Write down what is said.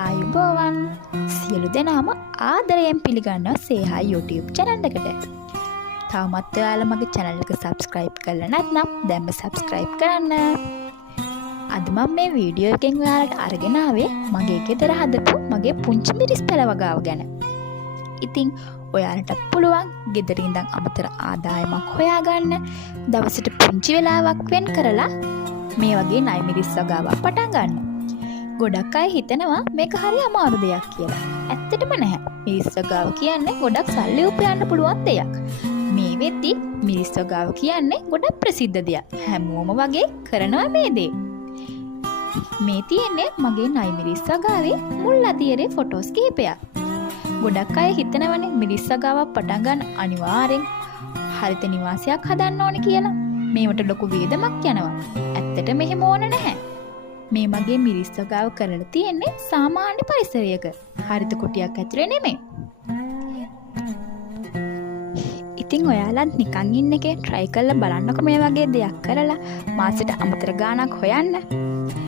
ආයුබෝවන් සියලු දෙනාම ආදරයෙන් පිළිගන්නවා සේහා YouTube channel එකට. තවමත් ඔයාලා මගේ channel එක subscribe කරලා නැත්නම් දැන්ම subscribe කරන්න. අද මම මේ වීඩියෝ එකෙන් ඔයාලට අරගෙන ආවේ මගේ ගෙදර හදපු මගේ පුංචි මිරිස් පැල වගාව ගැන. ඉතින් ඔයාලට පුළුවන් ගෙදර ඉඳන් අමතර ආදායමක් හොයාගන්න දවසට පුංචි වෙලාවක් වෙන් කරලා මේ වගේ ණය මිරිස් වගාවක් පටන් ගන්න. ගොඩක් අය හිතනවා මේක හරි අමාරු දෙයක් කියලා. ඇත්තටම නැහැ. මිරිස් වගාව කියන්නේ ගොඩක් සල්ලි උපයන්න පුළුවන් දෙයක්. මේ වෙද්දි මිරිස් වගාව කියන්නේ ගොඩක් ප්‍රසිද්ධ දෙයක්. හැමෝම වගේ කරනවා මේ දේ. මේ තියෙන්නේ මගේ ණය මිරිස් වගාවේ මුල් අදියරේ ෆොටෝස් කිහිපයක්. ගොඩක් අය හිතනවනේ මිරිස් වගාවක් පටන් ගන්න අනිවාර්යෙන් හරිත නිවාසයක් හදන්න ඕනේ කියලා. මේවට ලොකු වියදමක් යනවා. ඇත්තට මෙහෙම ඕන නැහැ. මේ මගේ මිරිස් වගාව කරලා තියෙන්නේ සාමාන්‍ය පරිසරයක. හරිත කුටියක් ඇතුලේ නෙමෙයි. ඉතින් ඔයාලත් නිකන් ඉන්න එකේ try කරලා බලන්නකො මේ වගේ දෙයක් කරලා මාසෙට අමතර ගාණක් හොයන්න.